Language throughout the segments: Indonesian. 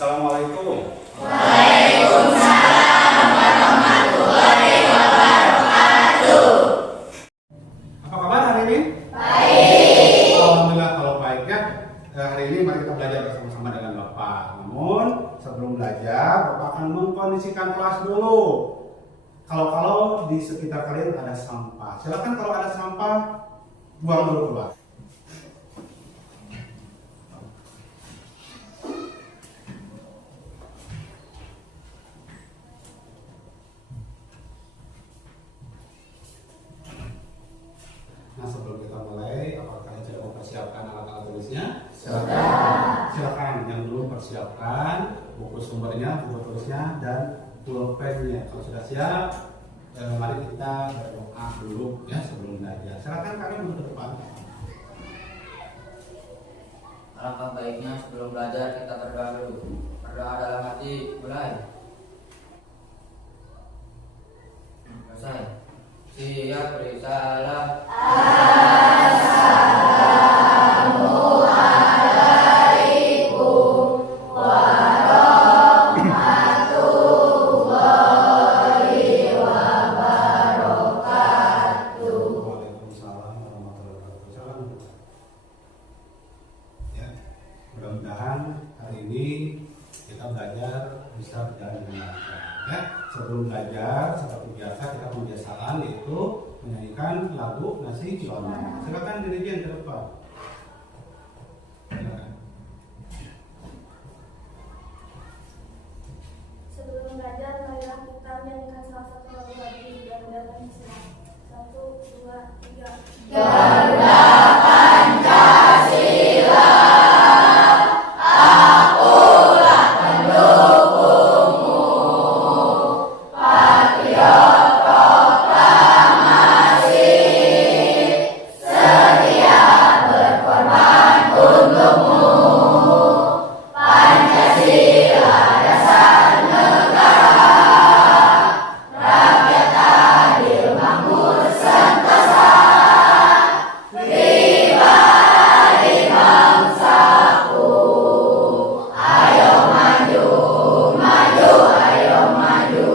Assalamualaikum. Waalaikumsalam warahmatullahi wabarakatuh. Apa kabar hari ini? Baik. Alhamdulillah kalau baik ya. Hari ini mari kita belajar bersama-sama dengan Bapak. Namun sebelum belajar, Bapak akan mengkondisikan kelas dulu. Kalau di sekitar kalian ada sampah, silakan kalau ada sampah buang dulu keluar. Nah, sebelum kita mulai, apakah kalian sudah mempersiapkan alat-alat tulisnya? Silakan yang dulu persiapkan buku sumbernya, buku tulisnya, dan pulpennya. Kalau sudah siap, mari kita berdoa dulu ya sebelum belajar. Silakan kalian untuk ke depan. Alangkah baiknya sebelum belajar kita berdoa dulu. Berdoa dalam hati, mulai. Selesai. Siap risalah. Assalamualaikum warahmatullahi wabarakatuh. Waalaikumsalam warahmatullahi wabarakatuh. Ya, mudah-mudahan hari ini kita belajar bisa berjalan dengan lancar. Ya, sebelum belajar seperti biasa kita kebiasaan yaitu menyanyikan lagu Nasional. Silakan dirijen ke depan. Silakan. Sebelum belajar, marilah kita menyanyikan salah satu lagu bagi dan mendapat Islam. 1, 2, 3. Garuda Pancasila, akulah pendukungmu. Patriot proklamasi, sedia berkorban untukmu. Pancasila dasar negara, rakyat adil makmur sentosa, pribadi bangsaku. Ayo maju, maju, ayo maju,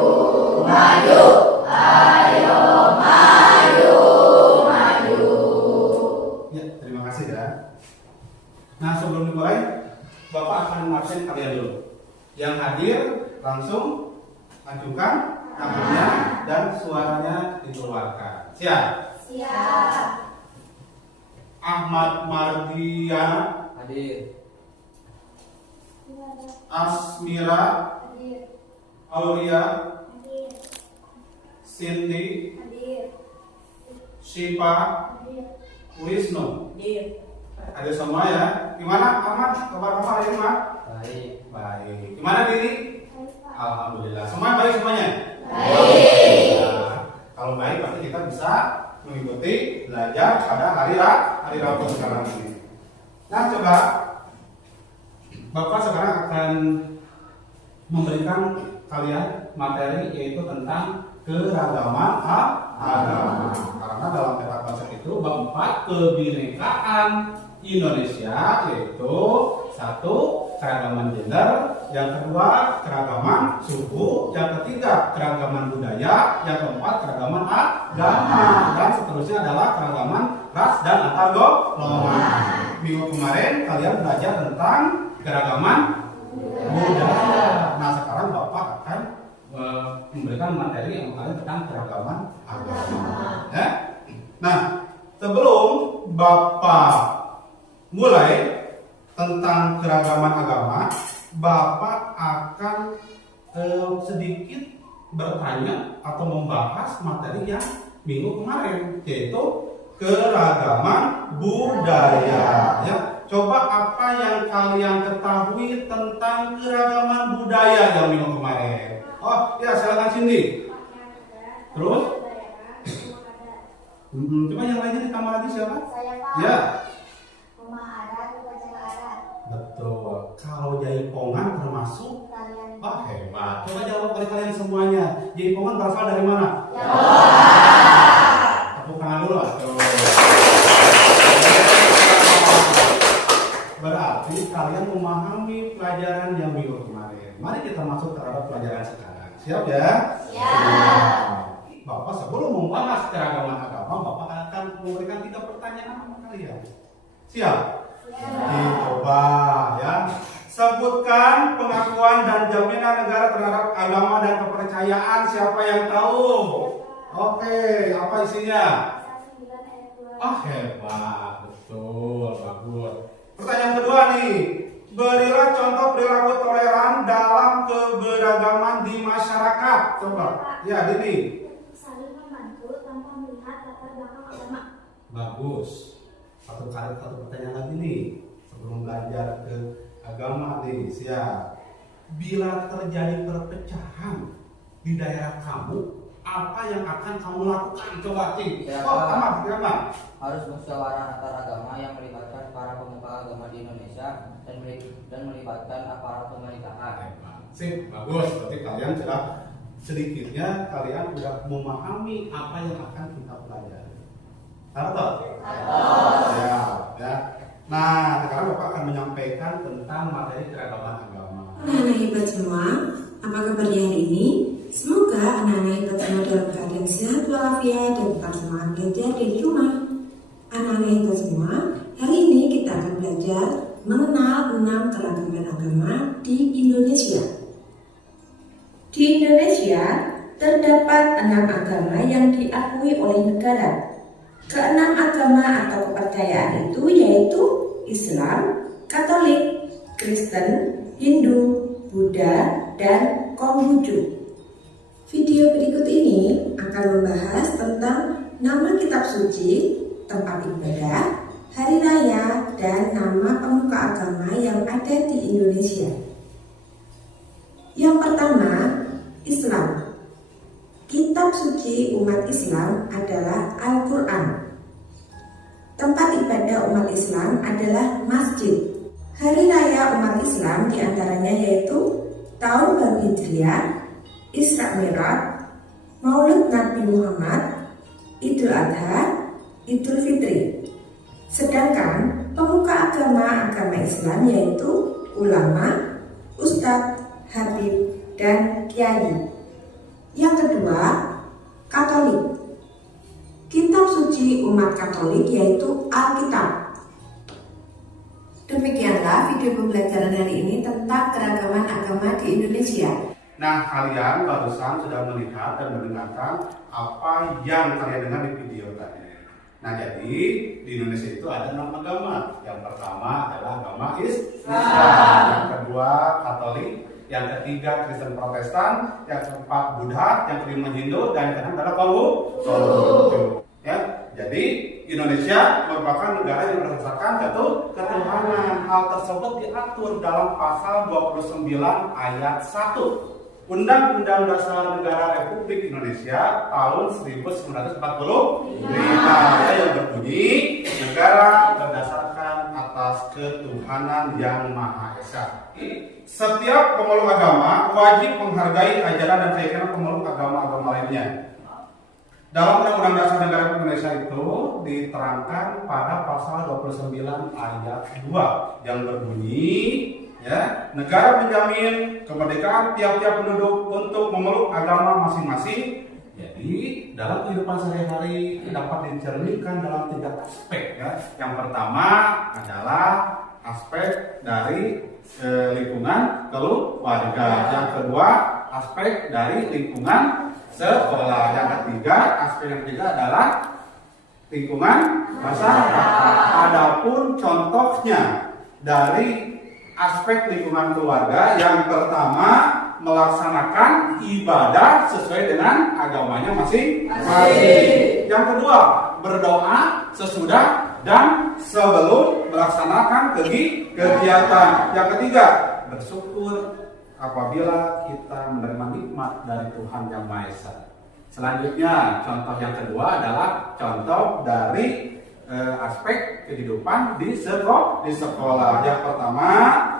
maju, ayo maju, maju. Ya, terima kasih ya. Nah, sebelum dimulai, Bapak akan mengabsen kalian dulu. Yang hadir langsung ajukan tangannya dan suaranya dikeluarkan. Siap. Siap. Ahmad Mardiana, Hadir. Asmira, Hadir. Aulia, Hadir. Cindy, Hadir. Shipa, Hadir. Wisnu. Hadir. Ada semua ya. Gimana Ahmad? Kabar kamu hari ini, Ahmad? Baik. Baik. Gimana Dini? Alhamdulillah. Semua baik semuanya? Baik. Nah, kalau baik pasti kita bisa mengikuti belajar pada hari Rabu sekarang ini. Nah, coba Bapak sekarang akan memberikan kalian materi yaitu tentang keragaman agama. Karena dalam peta konsep itu bab 4 kebinekaan Indonesia yaitu 1 keragaman gender, yang kedua keragaman suku, yang ketiga keragaman budaya, yang keempat keragaman agama, dan seterusnya adalah keragaman ras dan antar golongan. Minggu kemarin kalian belajar tentang keragaman budaya. Nah, sekarang Bapak akan memberikan materi yang kalian tentang keragaman agama. Ya? Nah, sebelum Bapak mulai tentang keragaman agama, Bapak akan sedikit bertanya atau membahas materi yang minggu kemarin, yaitu keragaman budaya. Ya, coba apa yang kalian ketahui tentang keragaman budaya yang minggu kemarin? Oh, ya silakan Cindy. Terus? Coba yang lainnya ditambah lagi siapa? Saya Pak. Ya. Rumah adat, upacara adat. Betul. Kalau jaipongan termasuk? Kalian. Wah, hebat. Coba jawab oleh kalian semuanya. Jaipongan berasal dari mana? Jawa. Tepuk tangan dulu. Aduh. Berarti kalian memahami pelajaran yang minggu kemarin. mari kita masuk terhadap pelajaran sekarang. Siap ya? Bapak sebelum membahas keragaman agama, Bapak akan memberikan 3 pertanyaan sama kalian. Siap? Coba ya. Sebutkan pengakuan dan jaminan negara terhadap agama dan kepercayaan. Siapa yang tahu? Oke, apa isinya? Hebat, betul, bagus. Pertanyaan kedua nih, berilah contoh perilaku toleran dalam keberagaman di masyarakat. Coba, ya Dini. Saling membantu tanpa melihat latar belakang agama. Bagus. Satu pertanyaan lagi nih, sebelum belajar ke agama nih, siap. Bila terjadi perpecahan di daerah kamu, apa yang akan kamu lakukan? Coba Cing. Aman. Harus musyawarah antar agama yang melibatkan para pemuka agama di Indonesia dan melibatkan aparat pemerintahan. Sip, bagus. Berarti kalian sudah sedikitnya kalian sudah memahami apa yang akan kita pelajari. Tahu? Ya. Nah, sekarang Bapak akan menyampaikan tentang materi keragaman agama. Anak-anak hebat semua, apa kabarnya hari ini? Semoga anak-anak hebat semua dalam keadaan sehat walafiat dan tetap semangat belajar dari rumah. Anak-anak hebat semua, hari ini kita akan belajar mengenal 6 keragaman agama di Indonesia. Di Indonesia terdapat 6 agama yang diakui oleh negara. Keenam agama atau kepercayaan itu yaitu Islam, Katolik, Kristen, Hindu, Buddha, dan Konghucu. Video berikut ini akan membahas tentang nama kitab suci, tempat ibadah, hari raya, dan nama pemuka agama yang ada di Indonesia. Yang pertama, Islam. Kitab suci umat Islam adalah Al-Quran. Tempat ibadah umat Islam adalah masjid. Hari raya umat Islam diantaranya yaitu Tahun Baru Hijriah, Isra Mi'raj, Maulid Nabi Muhammad, Idul Adha, Idul Fitri. Sedangkan pemuka agama Islam yaitu ulama, ustadz, habib, dan kiai. Yang kedua, Katolik. Kitab suci umat Katolik yaitu Alkitab. Demikianlah video pembelajaran hari ini tentang keragaman agama di Indonesia. Nah, kalian barusan sudah melihat dan mendengarkan apa yang kalian dengar di video tadi. Nah, jadi di Indonesia itu ada 6 agama. Yang pertama adalah agama Islam, yang kedua Katolik, yang ketiga Kristen Protestan, yang keempat Buddha, yang kelima Hindu, dan yang keenam adalah Konghucu. Ya, jadi Indonesia merupakan negara yang berdasarkan ketuhanan. Hal tersebut diatur dalam pasal 29 ayat 1 Undang-Undang Dasar Negara Republik Indonesia tahun 1945 yang berbunyi, negara berdasarkan atas ketuhanan yang Maha Esa. Setiap pemeluk agama wajib menghargai ajaran dan keyakinan pemeluk agama-agama lainnya. Dalam Undang-Undang Dasar Negara Republik Indonesia itu diterangkan pada pasal 29 ayat 2 yang berbunyi, ya, negara menjamin kemerdekaan tiap-tiap penduduk untuk memeluk agama masing-masing. Jadi dalam kehidupan sehari-hari dapat dicerminkan dalam 3 aspek, ya. Yang pertama adalah aspek dari lingkungan keluarga. Yang kedua, aspek dari lingkungan sekolah. Yang ketiga, aspek yang ketiga adalah lingkungan masyarakat. Adapun contohnya dari aspek lingkungan keluarga, yang pertama melaksanakan ibadah sesuai dengan agamanya masing-masing. Yang kedua, berdoa sesudah dan sebelum melaksanakan kegiatan. Yang ketiga, bersyukur apabila kita menerima nikmat dari Tuhan Yang Maha Esa. Selanjutnya, contoh yang kedua adalah contoh dari aspek kehidupan di sekolah. Yang pertama,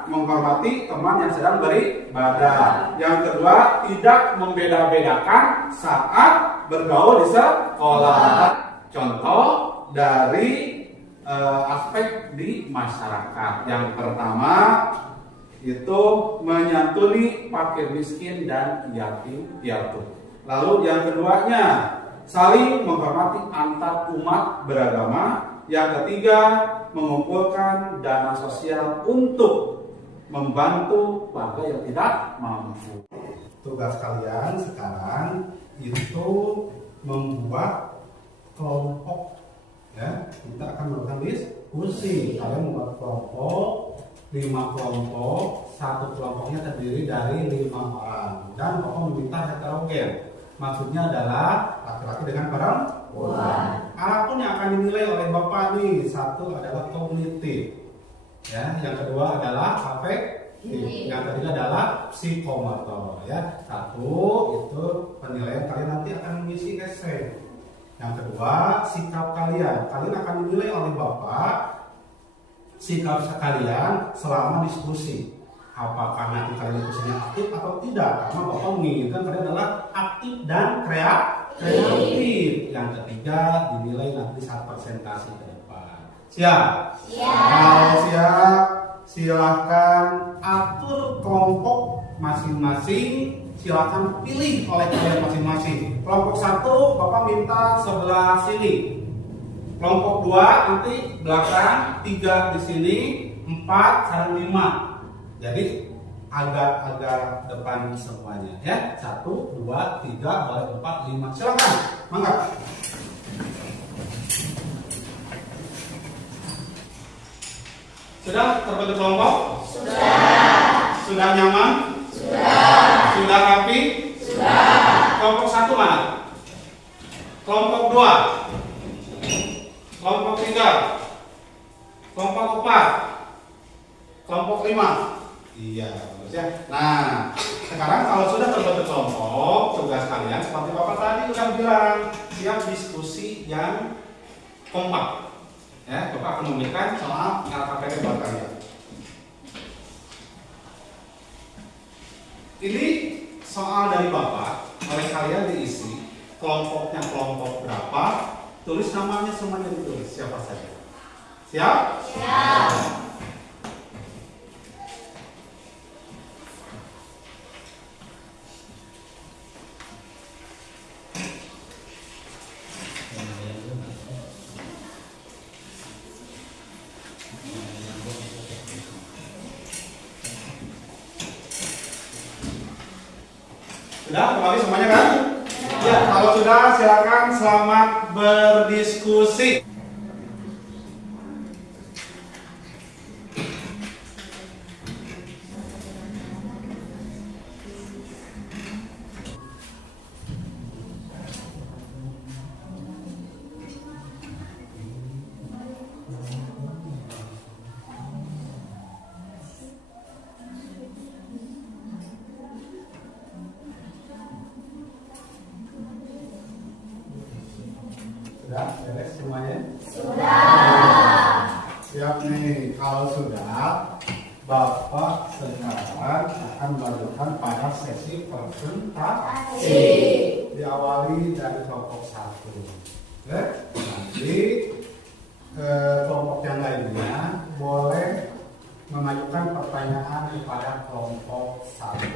menghormati teman yang sedang beribadah. Yang kedua, tidak membeda-bedakan saat bergaul di sekolah. Contoh dari aspek di masyarakat. Yang pertama, itu menyantuni fakir miskin dan yatim piatu. Lalu yang keduanya, saling menghormati antar umat beragama. Yang ketiga, mengumpulkan dana sosial untuk membantu warga yang tidak mampu. Tugas kalian sekarang itu membuat kelompok, ya. Kita akan melakukan diskusi. Kalian membuat kelompok, 5 kelompok, satu kelompoknya terdiri dari 5 orang, dan Bapak meminta heterogen. Maksudnya adalah laki-laki dengan perempuan. Apapun yang akan dinilai oleh Bapak nih, satu adalah kognitif, ya. Yang kedua adalah afektif, yang ketiga adalah psikomotor, ya. Satu itu penilaian kalian nanti akan mengisi esai. Yang kedua, sikap kalian. Kalian akan dinilai oleh Bapak sikap kalian selama diskusi. Apakah nanti kalian diskusinya aktif atau tidak? Karena Bapak menginginkan kalian adalah aktif dan kreatif. Yang ketiga, dinilai nanti saat presentasi ke depan. Siap? Siap. Kalau siap, silahkan atur kelompok masing-masing. Silahkan pilih oleh kalian masing-masing. Kelompok 1, Bapak minta sebelah sini. Kelompok 2 nanti belakang, 3 di sini, 4 sarang 5. Jadi agak depan semuanya, ya. 1, 2, 3, boleh 4, 5. Silakan, mangga. Sudah terbentuk kelompok? Sudah. Sudah nyaman? Sudah. Sudah rapi? Sudah. Kelompok 1 mana? Kelompok 2? Kelompok 3, kelompok 4, kelompok 5. Iya, bagus ya. Nah, sekarang kalau sudah terbentuk kelompok, tugas kalian seperti Bapak tadi udah bilang, siap diskusi yang kompak. Ya, Bapak akan memberikan soal LKPD buat kalian. Ini soal dari Bapak, oleh kalian diisi kelompoknya kelompok berapa. Tulis namanya semuanya, ditulis siapa saja. Siap? Siap. Sudah kembali semuanya kan? Ya, kalau sudah silakan selamat berdiskusi. Sudah beres semuanya? Sudah. Siap nih. Kalau sudah, Bapak sekarang akan melanjutkan pada sesi presentasi. Diawali dari kelompok 1. Oke? Nanti kelompok yang lainnya boleh mengajukan pertanyaan kepada kelompok 1.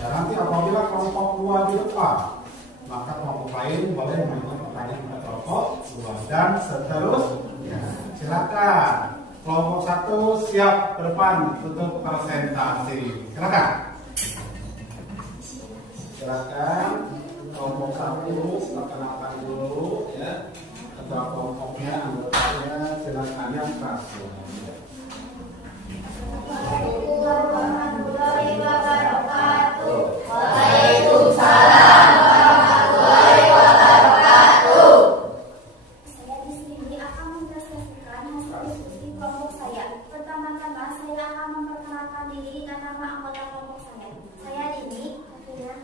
Dan nanti apabila kelompok 2 di depan, maka kelompok lain boleh mengajukan pertanyaan kepada kelompok 2 dan seterusnya. Silakan. Kelompok 1 siap ke depan untuk presentasi. Silakan. Silakan. Kelompok 1 perkenalkan dulu, ya. Ketua kelompoknya, anggotanya, silakan yang kasih. Assalamualaikum warahmatullahi wabarakatuh. Waalaikumsalam warahmatullahi wabarakatuh. Saya di sini akan mempresentasikan hasil diskusi kelompok saya. Pertama-tama saya akan memperkenalkan diri dan nama anggota kelompok saya. Saya Dini, saya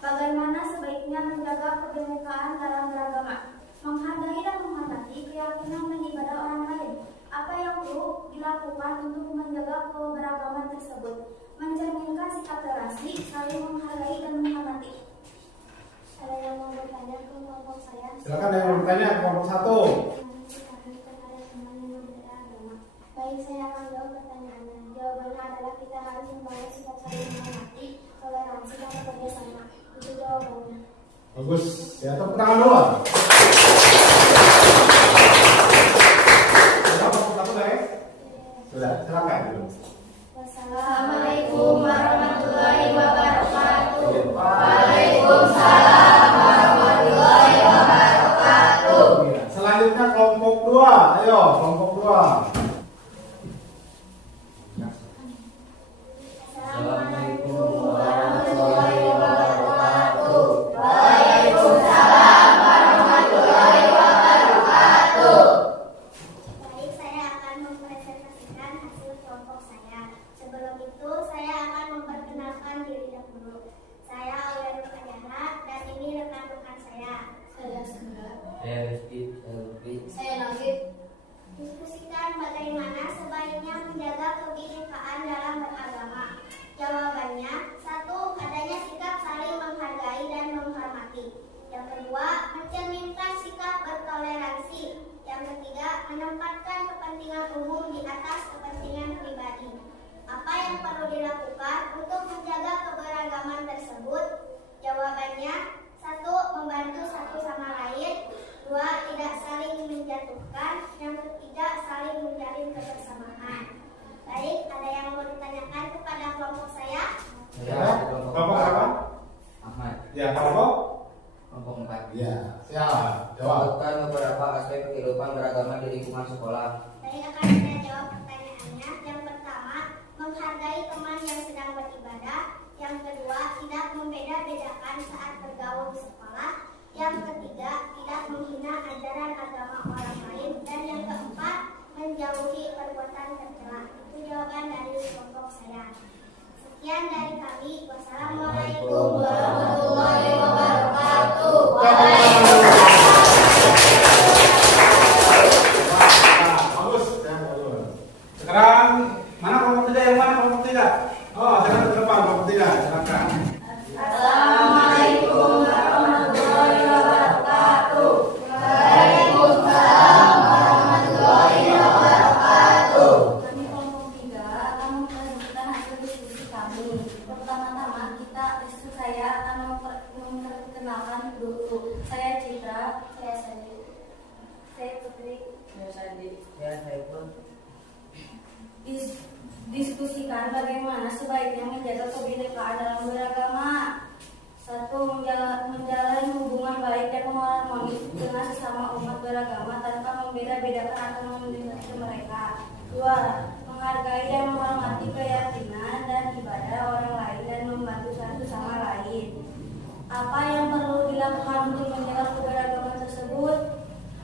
Bagaimana sebaiknya menjaga kebinekaan dalam beragama? Menghargai dan menghormati keyakinan dan ibadah orang lain. Apa yang perlu dilakukan untuk menjaga keberagaman tersebut? Mencerminkan sikap toleransi, saling menghargai dan menghormati. Ada yang mau bertanya ke kelompok saya? Silakan yang mau bertanya ke kelompok 1. Baik, saya akan jawab pertanyaannya. Jawabannya adalah kita harus membangun sikap saling menghormati, toleransi, dan bekerja sama. Itu jawabannya. Bagus. Ya, tepuk tangan dulu. Sudah, silakan dulu. Wassalamualaikum warahmatullahi wabarakatuh. Waalaikumsalam warahmatullahi wabarakatuh. Selanjutnya kelompok 2. Ayo, kelompok 2. Assalamualaikum warahmatullahi wabarakatuh. Waalaikumsalam warahmatullahi wabarakatuh. Baik, saya akan mempresentasikan hasil kelompok saya. Sebelum itu, saya akan memperkenalkan diri dahulu. Saya Aulia Nur Ajana dan ini rekan-rekan saya. Saya Sandra. Saya Rizky, saya Lutfi. Saya Nagib. Diskusikan bagaimana sebaiknya menjaga kebinekaan dalam beragama. Jawabannya, 1. Adanya sikap saling menghargai dan menghormati. Yang kedua, mencerminkan sikap bertoleransi. Yang ketiga, menempatkan kepentingan umum di atas kepentingan pribadi. Apa yang perlu dilakukan untuk menjaga keberagaman tersebut? Jawabannya, 1. Membantu satu sama lain. 2. Tidak saling menjatuhkan. Yang ketiga, saling menjalin kebersamaan. Baik, ada yang mau ditanyakan kepada kelompok saya? Ya, kelompok berapa? Ahmad. Ya, kelompok? Kelompok 4. Ya, siap. Jawab. Sebutkan beberapa aspek kehidupan beragama di lingkungan sekolah. Baik, akan saya jawab pertanyaannya. Yang pertama, menghargai teman yang sedang beribadah. Yang kedua, tidak membeda-bedakan saat bergaul di sekolah. Yang ketiga, tidak menghina ajaran agama orang lain. Dan yang keempat, menjauhi perbuatan tercela. Itu jawaban dari kelompok saya. Sekian dari kami. Wassalamualaikum warahmatullahi wabarakatuh. Bagus, ya, bagus. Sekarang mana kelompok 3? Yang mana kelompok 3? Oh, sekarang ke depan kelompok 3. Silakan. Assalamualaikum warahmatullahi wabarakatuh. Kami kelompok 3 akan mempresentasikan hasil diskusi kami. Pertama-tama saya akan memperkenalkan dulu. Saya Citra, saya Sandi, saya Putri, Saya Sandi. Ya, saya pun. Diskusikan bagaimana sebaiknya menjaga kebinekaan dalam beragama. 1. Menjalin hubungan baik dan harmonis dengan sesama umat beragama tanpa membeda-bedakan atau mendiskriminasi mereka. 2. Menghargai dan menghormati keyakinan dan ibadah orang lain dan membantu satu sama lain. Apa yang perlu dilakukan untuk menjaga keberagaman tersebut?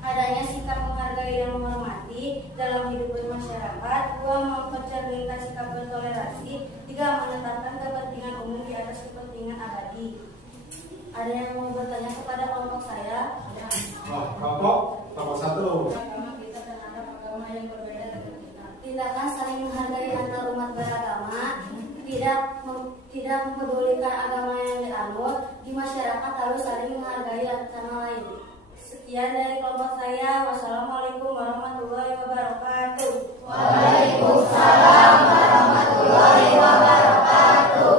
Adanya sikap menghargai dan menghormati dalam hidup bermasyarakat. 2. Mempercerminkan sikap bertoleransi. 3. Menetapkan kepentingan umum di atas kepentingan abadi. Ada yang mau bertanya kepada kelompok saya? Oh, kelompok 1. Agama kita terhadap agama yang berbeda dengan kita. Tindakan saling menghargai antar umat beragama. Tidak mempedulikan agama yang dianut di masyarakat, harus saling menghargai sama lain. Sekian dari kelompok saya. Wassalamualaikum warahmatullahi wabarakatuh. Waalaikumsalam warahmatullahi wabarakatuh.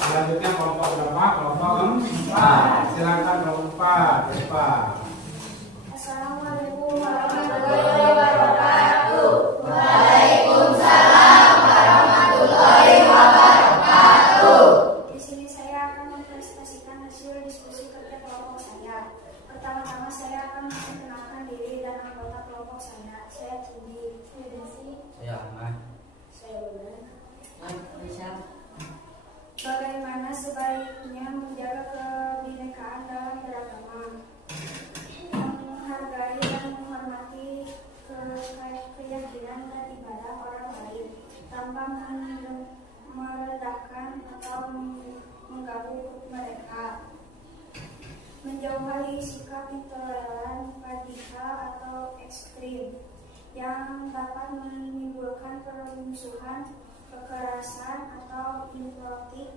Selanjutnya kelompok berapa? Kelompok 4. Silakan kelompok 4. Depan. Assalamualaikum warahmatullahi wabarakatuh. Waalaikumsalam warahmatullahi wabarakatuh. Di sini saya akan mempresentasikan hasil diskusi kerja kelompok saya. Pertama-tama saya akan memperkenalkan diri dan anggota kelompok saya. Saya Cindy, saya Desi, Saya Ahmad. saya Bulan. Aisyah. Bagaimana sebaiknya menjaga kebinekaan dalam beragama? Menghargai dan menghormati keyakinan dan ibadah orang lain tanpa merendahkan atau mengganggu mereka. Menjauhi sikap intoleran, radikal atau ekstrim yang dapat menimbulkan permusuhan, kekerasan atau konflik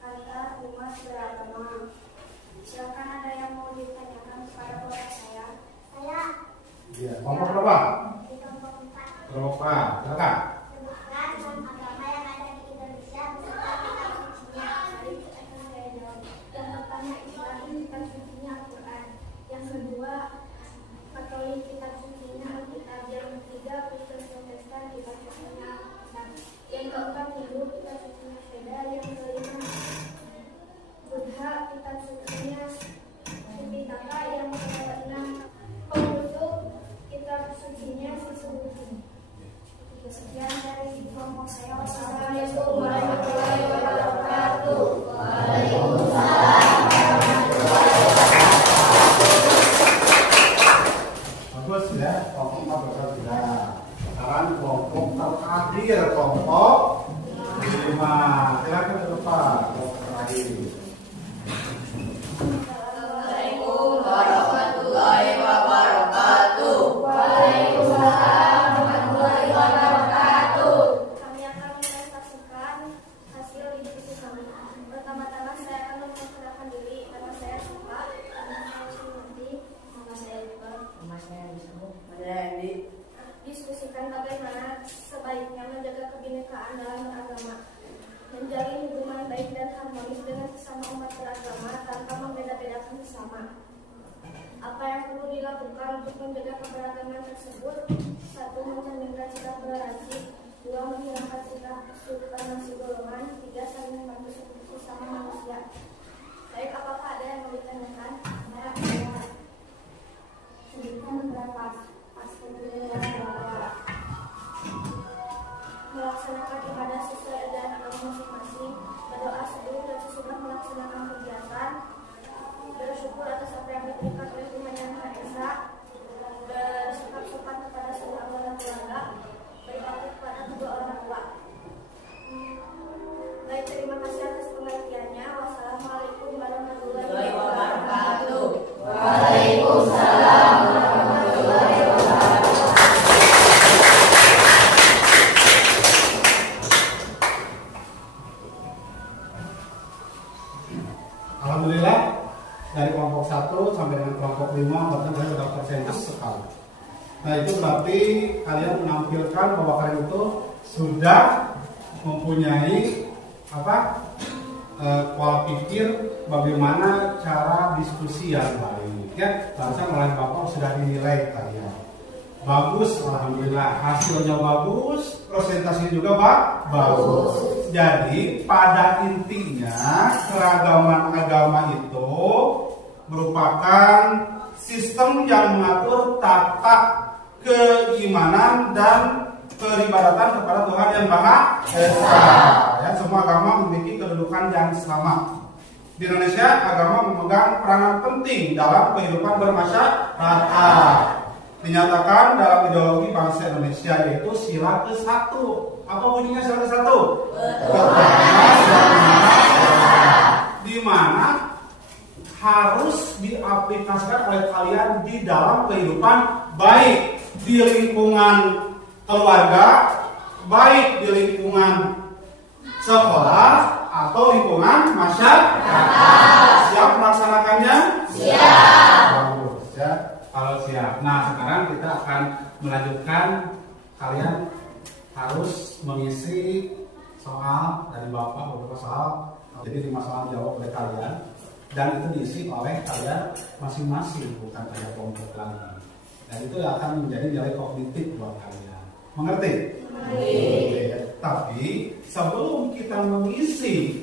antar umat beragama. Silakan, ada yang mau ditanyakan kepada kelompok saya? Saya Iya, kelompok berapa? Di kelompok 4. Kelompok 4, silakan. Sebutkan 6 agama yang ada di Indonesia beserta kitab sucinya. Mari kita akan saya jawab. Yang pertama Islam, kitab sucinya Al-Quran. Yang kedua Katolik, kitab sucinya Alkitab. Yang ketiga Kristen Protestan, kitab sucinya Al-Quran. Yang keempat Hindu, kitab sucinya Veda. Yang kelima Buddha, kitab sucinya Tipitaka. Yang keenam Konghucu, kitab sucinya Sisubuki. Sekian dari kelompok saya. Wassalamualaikum warahmatullahi wabarakatuh. Bagus ya, kelompok 4 berhasil sudah. Sekarang kelompok terakhir, kelompok 5. Silakan ke depan, kelompok terakhir. Assalamualaikum warahmatullahi wabarakatuh. Kami akan menyaksikan hasil diskusi kami. Pertama-tama saya akan memperkenalkan diri. Nama saya Suka, nama saya Sunuti, nama saya Iqbal. Diskusikan bagaimana sebaiknya menjaga kebinekaan dalam beragama, menjalin hubungan baik dan harmonis dengan sesama umat beragama tanpa membeda-bedakan sesama. Apa yang perlu dilakukan untuk menjaga keberagaman tersebut? 1. Mencerminkan sikap toleransi. 2. Menghilangkan sikap subordinasi golongan. 3. Saling membantu sesama manusia. Baik, apakah ada yang mau ditanyakan? Ada. Sebutkan beberapa aspek bahwa melaksanakan ibadah sesuai ajaran agama masing-masing, berdoa sebelum dan sesudah melaksanakan kegiatan, bersyukur atas apa yang diberikan oleh Tuhan Yang Maha Esa, bersikap sopan kepada semua anggota keluarga, berbakti kepada kedua orang tua. Baik, terima kasih atas pengertiannya. Wassalamualaikum warahmatullahi wabarakatuh. Waalaikumsalam warahmatullahi wabarakatuh. Alhamdulillah dari kelompok 1 sampai dengan kelompok 5 bahkan kalian sudah persentas sekali. Nah itu berarti kalian menampilkan bahwa kalian itu sudah mempunyai pola pikir bagaimana cara diskusi yang baik ya. Barusan oleh Bapak sudah dinilai kalian. Bagus, alhamdulillah hasilnya bagus, presentasinya juga bagus. Jadi pada intinya keragaman agama itu merupakan sistem yang mengatur tata keimanan dan peribadatan kepada Tuhan Yang Maha Esa. Ya, semua agama memiliki kedudukan yang sama. Di Indonesia agama memegang peranan penting dalam kehidupan bermasyarakat. Dinyatakan dalam ideologi bangsa Indonesia yaitu sila ke-1. Apa bunyinya sila ke-1? Di mana harus diaplikasikan oleh kalian di dalam kehidupan baik di lingkungan keluarga, baik di lingkungan sekolah atau lingkungan masyarakat. Siap melaksanakannya? Siap. Bagus ya. Kalau siap. Nah, sekarang kita akan melanjutkan. Kalian harus mengisi soal dari Bapak, beberapa soal. Jadi 5 soal dijawab oleh kalian dan itu diisi oleh kalian masing-masing, bukan pada kelompok lagi. Dan itu akan menjadi nilai kognitif buat kalian. Mengerti? Mengerti. Tapi sebelum kita mengisi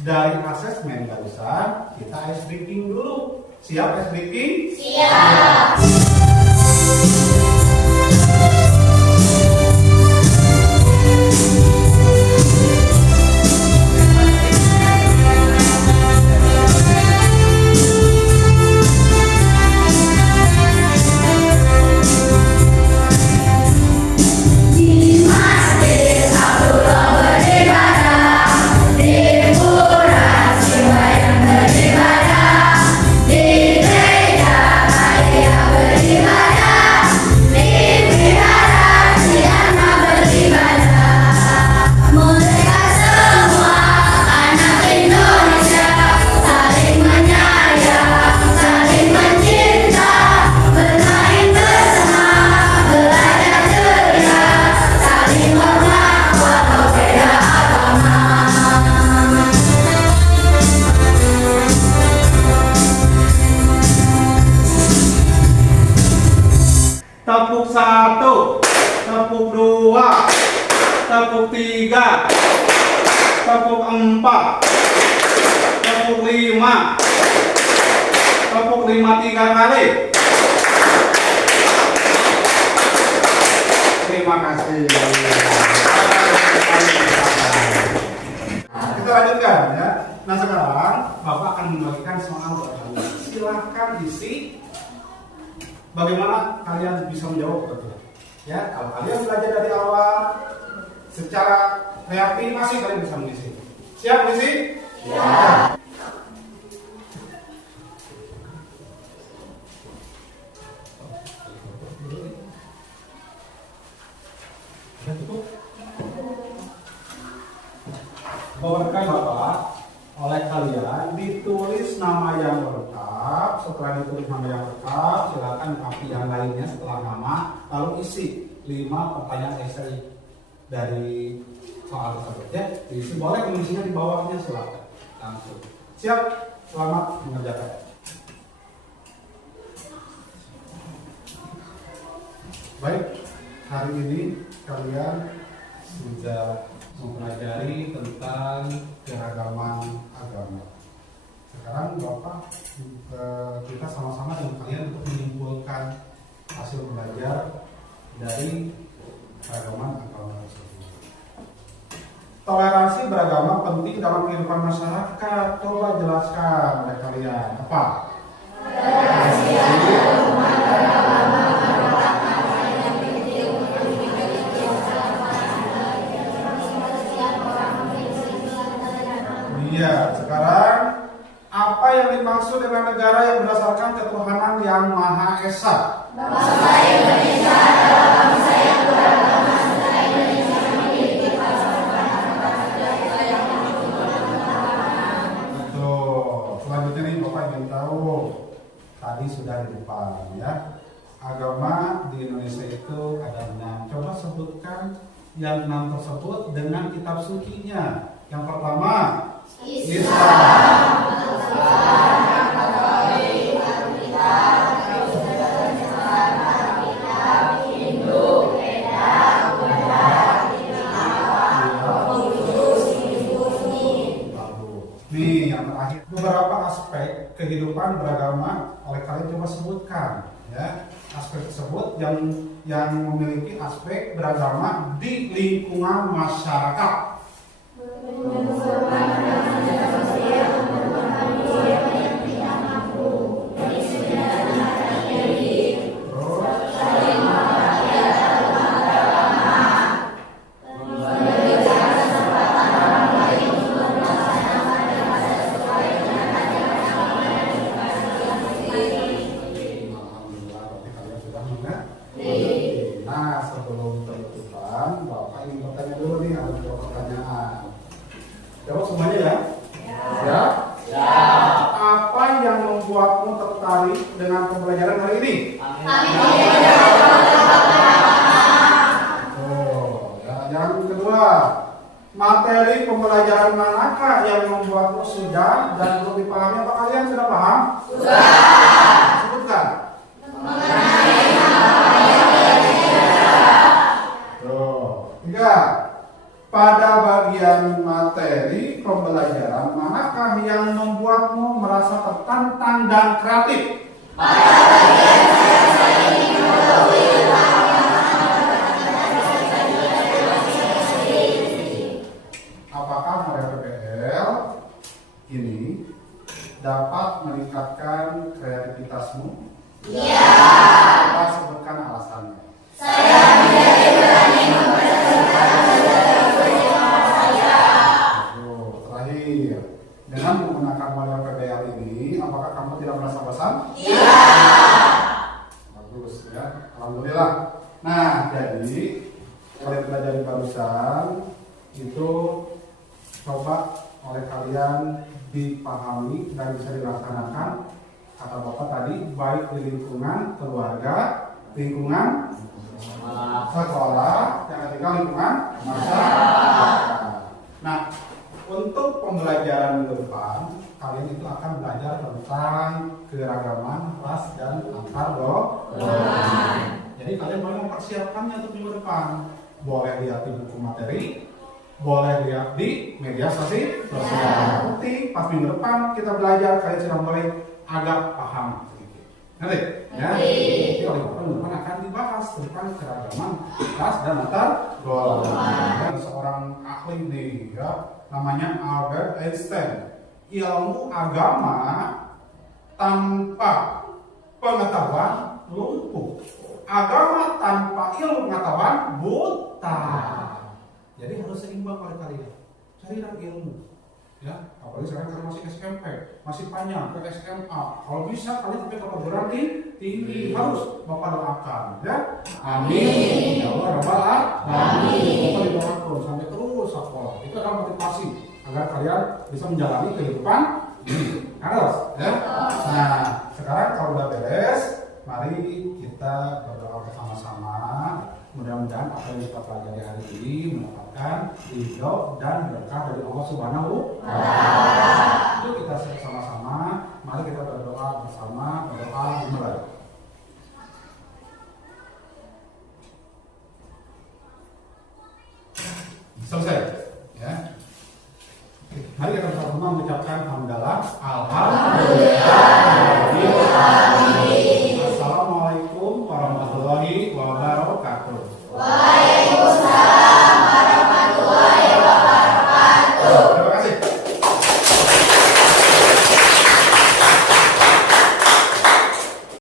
dari asesmen barusan, kita ice breaking dulu. Siap ice breaking? Siap. Beribadah di gereja Maria beribadah. tepuk 2, tepuk 3, tepuk 4, tepuk 5, tepuk 5 3 kali. Terima kasih. Kita lanjutkan ya. Nah sekarang Bapak akan membagikan soal buat kalian. Silahkan isi bagaimana kalian bisa menjawab betul. Ya, kalau kalian belajar dari awal secara kreatif masih kalian bisa mengisi. Siap mengisi? Ya. Bawakan Bapak oleh kalian ditulis nama yang lengkap. Setelah ditulis nama yang lengkap, silakan copy yang lainnya setelah nama, lalu isi 5 pertanyaan esai dari soal tersebut ya. Diisi, boleh mengisinya di bawahnya, silakan langsung. Siap? Selamat mengerjakan. Baik, hari ini kalian sudah mempelajari tentang keragaman agama. Sekarang Bapak kita sama-sama dengan kalian untuk menyimpulkan hasil belajar dari keragaman agama tersebut. Toleransi beragama penting dalam kehidupan masyarakat. Coba jelaskan oleh kalian apa? Toleransi beragama. Iya, sekarang apa yang dimaksud dengan negara yang berdasarkan ketuhanan yang Maha Esa? Bangsa Indonesia adalah bangsa yang beragama serta Indonesia memiliki pasaran. Betul. Selanjutnya nih Bapak ingin tahu, tadi sudah di depan ya. Agama di Indonesia itu ada 6. Coba sebutkan yang 6 tersebut dengan kitab sucinya. Yang pertama Islam, Hindu, nih yang terakhir, beberapa aspek kehidupan beragama oleh kalian coba sebutkan ya. Aspek tersebut yang memiliki aspek beragama di lingkungan masyarakat. Nah, sebelum penutupan, Bapak ingin bertanya dulu nih, ada 2 pertanyaan. Jawab semuanya ya? Ya. Ya. Apa yang membuatmu tertarik dengan pembelajaran hari ini? Oh, ya. Yang kedua, materi pembelajaran manakah yang membuatmu sudah dan belum dipahami? Apa kalian sudah paham? Sudah. Sebutkan. Tiga, pada bagian materi pembelajaran manakah yang membuatmu merasa tertantang dan kreatif? Pada bagian saya ingin mengetahui apakah Maria PBL ini dapat meningkatkan kreativitasmu? Iya. Coba sebutkan alasannya. Saya menjadi berani mempresentasikan saya. Terakhir, dengan menggunakan Maria PBL ini, apakah kamu tidak merasa bosan? Iya. Bagus ya, alhamdulillah. Nah, jadi kalian pelajari barusan itu coba oleh kalian dipahami dan bisa dilaksanakan. Kata Bapak tadi, baik di lingkungan keluarga, lingkungan sekolah, yang ketiga lingkungan masyarakat. Nah, untuk pembelajaran ke depan, kalian itu akan belajar tentang keragaman ras dan antar golongan. Jadi kalian mulai mempersiapkannya untuk minggu depan. boleh lihat di buku materi, boleh lihat di media sosial. Nanti pas minggu depan kita belajar, kalian sudah mulai agak paham sedikit. Nanti, ya. Nanti oleh Bapak minggu depan akan dibahas tentang keragaman ras dan antar golongan. Seorang ahli nih, ya, namanya Albert Einstein. Ilmu agama tanpa pengetahuan lumpuh. Agama tanpa ilmu pengetahuan buta. Jadi harus seimbang oleh kalian. Carilah ilmu. Ya, apalagi sekarang kalian masih SMP, masih panjang ke SMA. Kalau bisa kalian sampai ke perguruan tinggi, harus Bapak doakan, ya. Amin. Ya Allah, Rabbal Alamin. Bapak didoakan sampai terus sekolah. Itu adalah motivasi agar kalian bisa menjalani kehidupan ini. Harus, ya. Nah, sekarang kalau udah beres, mari kita berdoa bersama-sama. Mudah-mudahan apa yang kita pelajari hari ini mendapatkan ridho dan berkah dari Allah Subhanahu wa Ta'ala. Yuk kita sama-sama, mari kita berdoa bersama. Berdoa dimulai. Selesai, ya. Mari kita bersama-sama mengucapkan hamdalah, alhamdulillah.